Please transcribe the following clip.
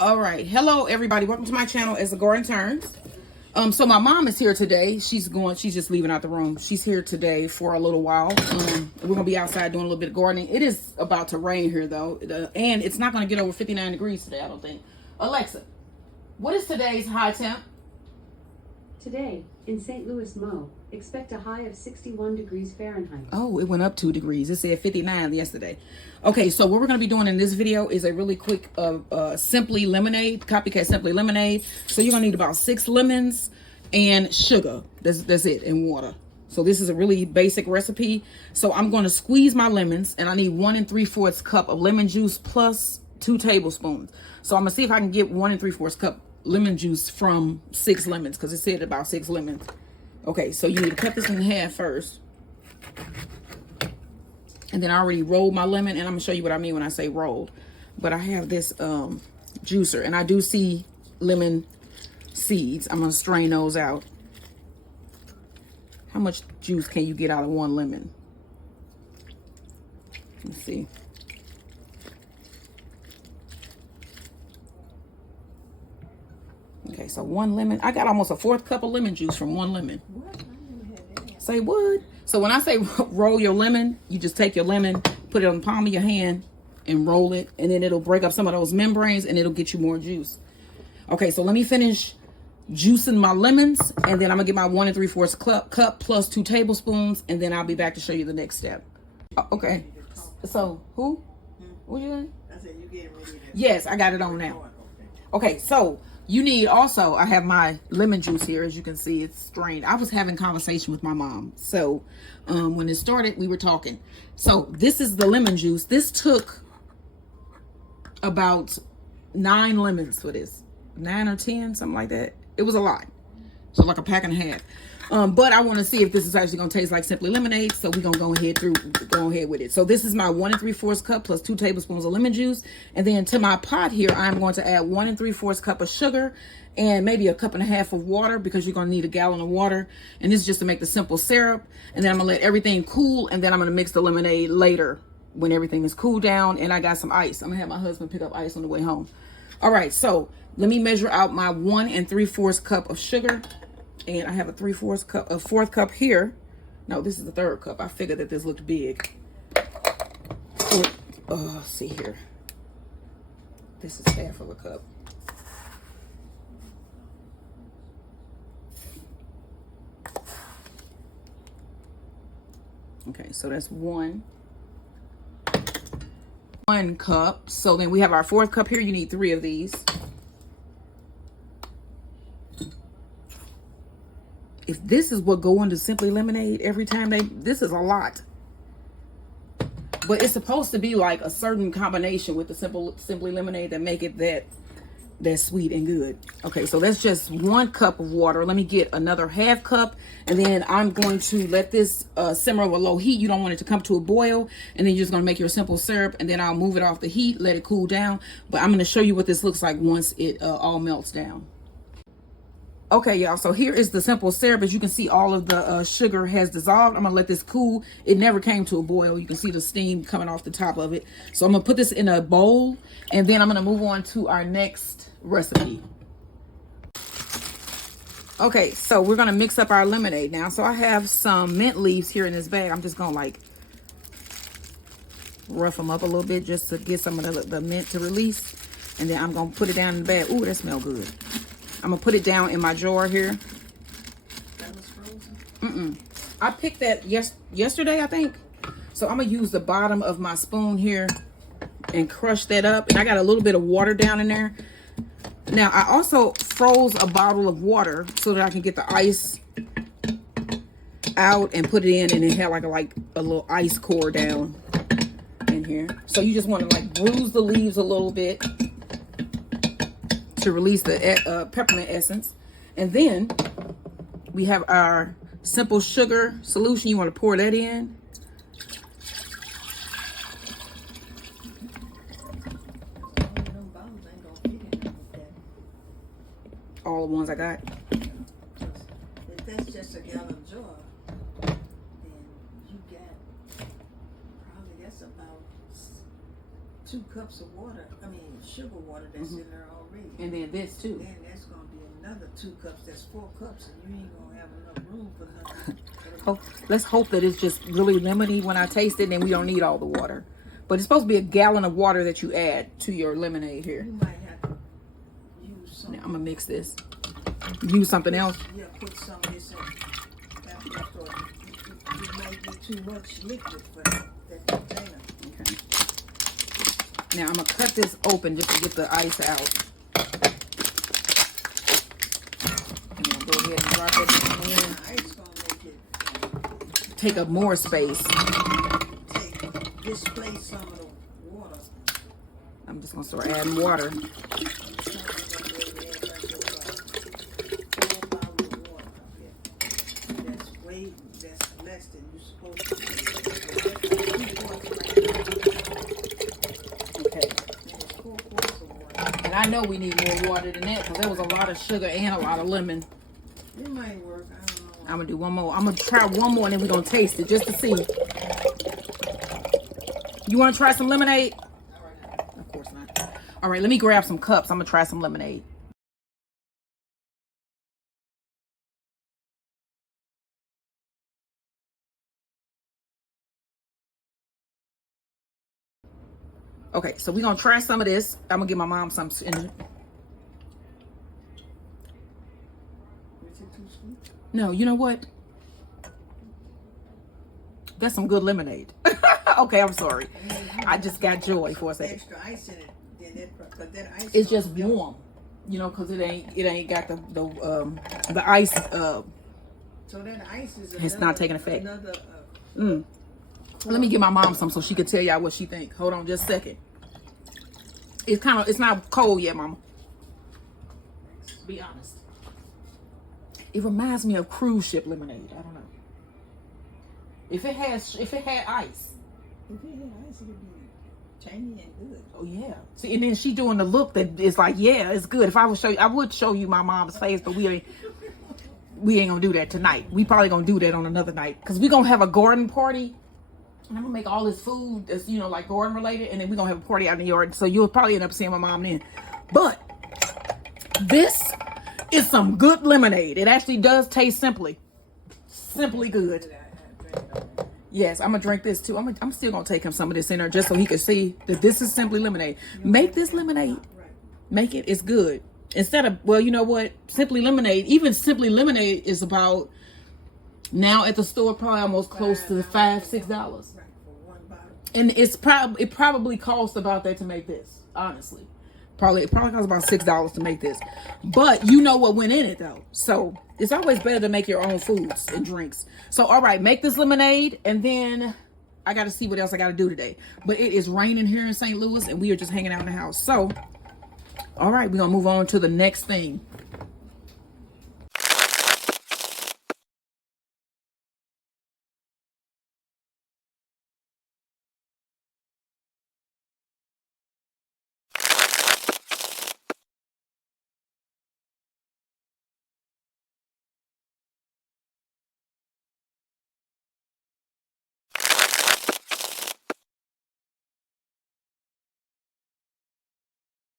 All right, hello everybody, welcome to my channel as the garden turns. So my mom is here today. She's just leaving out the room. She's here today for a little while. We're gonna be outside doing a little bit of gardening. It is about to rain here though, and it's not gonna get over 59 degrees today, I don't think. Alexa, what is today's high temp? Today, in St. Louis, Mo, expect a high of 61 degrees Fahrenheit. Oh, it went up 2 degrees. It said 59 yesterday. Okay, so what we're going to be doing in this video is a really quick Simply Lemonade, Copycat Simply Lemonade. So you're going to need about 6 lemons and sugar. That's it, and water. So this is a really basic recipe. So I'm going to squeeze my lemons, and I need 1 3/4 cup of lemon juice plus 2 tablespoons. So I'm going to see if I can get 1 3/4 cup lemon juice from 6 lemons, because it said about 6 lemons. Okay, so you need to cut this in half first. And then I already rolled my lemon, and I'm gonna show you what I mean when I say rolled. But I have this juicer, and I do see lemon seeds. I'm gonna strain those out. How much juice can you get out of 1 lemon? Let's see. Okay, so 1 lemon. I got almost a 1/4 cup of lemon juice from 1 lemon. What? Say what? So when I say roll your lemon, you just take your lemon, put it on the palm of your hand, and roll it, and then it'll break up some of those membranes, and it'll get you more juice. Okay, so let me finish juicing my lemons, and then I'm gonna get my 1 3/4 cup plus 2 tablespoons, and then I'll be back to show you the next step. Okay. So who? What you doing? I said you getting ready to. Yes, I got it on now. Okay, so you need also, I have my lemon juice here. As you can see, it's strained. I was having conversation with my mom. So when it started, we were talking. So this is the lemon juice. This took about 9 lemons for this. 9 or 10, something like that. It was a lot. So like a pack and a half. But I want to see if this is actually going to taste like Simply Lemonade. So we're going to go ahead with it. So this is my 1 3/4 cup plus 2 tablespoons of lemon juice. And then to my pot here, I'm going to add 1 3/4 cup of sugar and maybe a 1.5 cups of water, because you're going to need a gallon of water. And this is just to make the simple syrup. And then I'm going to let everything cool. And then I'm going to mix the lemonade later when everything is cooled down. And I got some ice. I'm going to have my husband pick up ice on the way home. All right. So let me measure out my 1 3/4 cup of sugar. And I have a 3/4 cup, a 1/4 cup here. No, this is the 1/3 cup. I figured that this looked big. Let's see here. This is half of a cup. Okay, so that's 1 cup. So then we have our 1/4 cup here. You need 3 of these. If this is what go into Simply Lemonade every time this is a lot. But it's supposed to be like a certain combination with the Simply Lemonade that make it that sweet and good. Okay, so that's just 1 cup of water. Let me get another 1/2 cup, and then I'm going to let this simmer over low heat. You don't want it to come to a boil, and then you're just gonna make your simple syrup, and then I'll move it off the heat, let it cool down. But I'm gonna show you what this looks like once it all melts down. Okay, y'all, so here is the simple syrup. As you can see, all of the sugar has dissolved. I'm gonna let this cool. It never came to a boil. You can see the steam coming off the top of it. So I'm gonna put this in a bowl, and then I'm gonna move on to our next recipe. Okay, so we're gonna mix up our lemonade now. So I have some mint leaves here in this bag. I'm just gonna like rough them up a little bit just to get some of the mint to release. And then I'm gonna put it down in the bag. Ooh, that smells good. I'm gonna put it down in my jar here. That was frozen? I picked that yesterday, I think. So I'm gonna use the bottom of my spoon here and crush that up. And I got a little bit of water down in there. Now I also froze a bottle of water so that I can get the ice out and put it in, and it had like a little ice core down in here. So you just want to like bruise the leaves a little bit to release the peppermint essence. And then we have our simple sugar solution. You want to pour that in. All the ones I got. If that's just a gallon jar, then you got probably that's about 2 cups of water. I mean, sugar water that's in there already. And then this too. Then that's gonna be another 2 cups. That's 4 cups, and you ain't gonna have enough room for nothing. Oh, let's hope that it's just really lemony when I taste it, and we don't need all the water. But it's supposed to be a gallon of water that you add to your lemonade here. You might have to use some. Now I'm gonna mix this. Use something else. Yeah, put some of this in. It might be too much liquid for that container. Okay. Now I'm gonna cut this open just to get the ice out. I'm gonna go ahead and drop it in. The ice gonna make it Take up more space. displace some of the water. I'm just gonna start adding water. That's less than you're supposed to. Okay. And I know we need more water than that because there was a lot of sugar and a lot of lemon. It might work. I don't know. I'm gonna do one more. I'm gonna try one more and then we're gonna taste it just to see. You wanna try some lemonade? Of course not. All right, let me grab some cups. I'm gonna try some lemonade. Okay, so we're gonna try some of this. I'm gonna give my mom some. Is it too sweet? No, you know what? That's some good lemonade. Okay, I'm sorry. I just got joy for a second. Extra ice in it. Then that ice. It's just warm, you know, because it ain't got the ice. So that ice is. It's not taking effect. Another. Let me give my mom some so she can tell y'all what she think. Hold on, just a second. It's not cold yet, Mama. Be honest. It reminds me of cruise ship lemonade. I don't know. If it had ice. If it had ice, it would be tangy and good. Oh yeah. See, and then she doing the look that is like, yeah, it's good. If I would show you, I would show you my mom's face, but we ain't gonna do that tonight. We probably gonna do that on another night because we gonna have a garden party. And I'm gonna make all this food that's, you know, like garden related, and then we're gonna have a party out in the yard. So you'll probably end up seeing my mom then. But this is some good lemonade. It actually does taste simply good. Yes, I'm gonna drink this too. I'm still gonna take him some of this in there just so he can see that this is Simply Lemonade. Make this lemonade. Make it. It's good. Instead of, well, you know what? Simply Lemonade. Even Simply Lemonade is about now at the store probably almost close to $5-6. And it probably costs about that to make this, honestly. It probably costs about $6 to make this. But you know what went in it though. So it's always better to make your own foods and drinks. So all right, make this lemonade, and then I gotta see what else I gotta do today. But it is raining here in St. Louis and we are just hanging out in the house. So all right, we're gonna move on to the next thing.